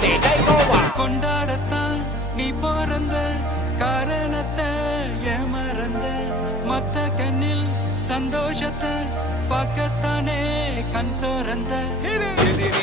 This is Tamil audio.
party take over. கொண்டாடத்தான் நீ பிறந்த காரணத்தை ஏமறந்த மத்த கண்ணில் சந்தோஷத்தை பார்க்கத்தானே கண் திறந்த எதிரி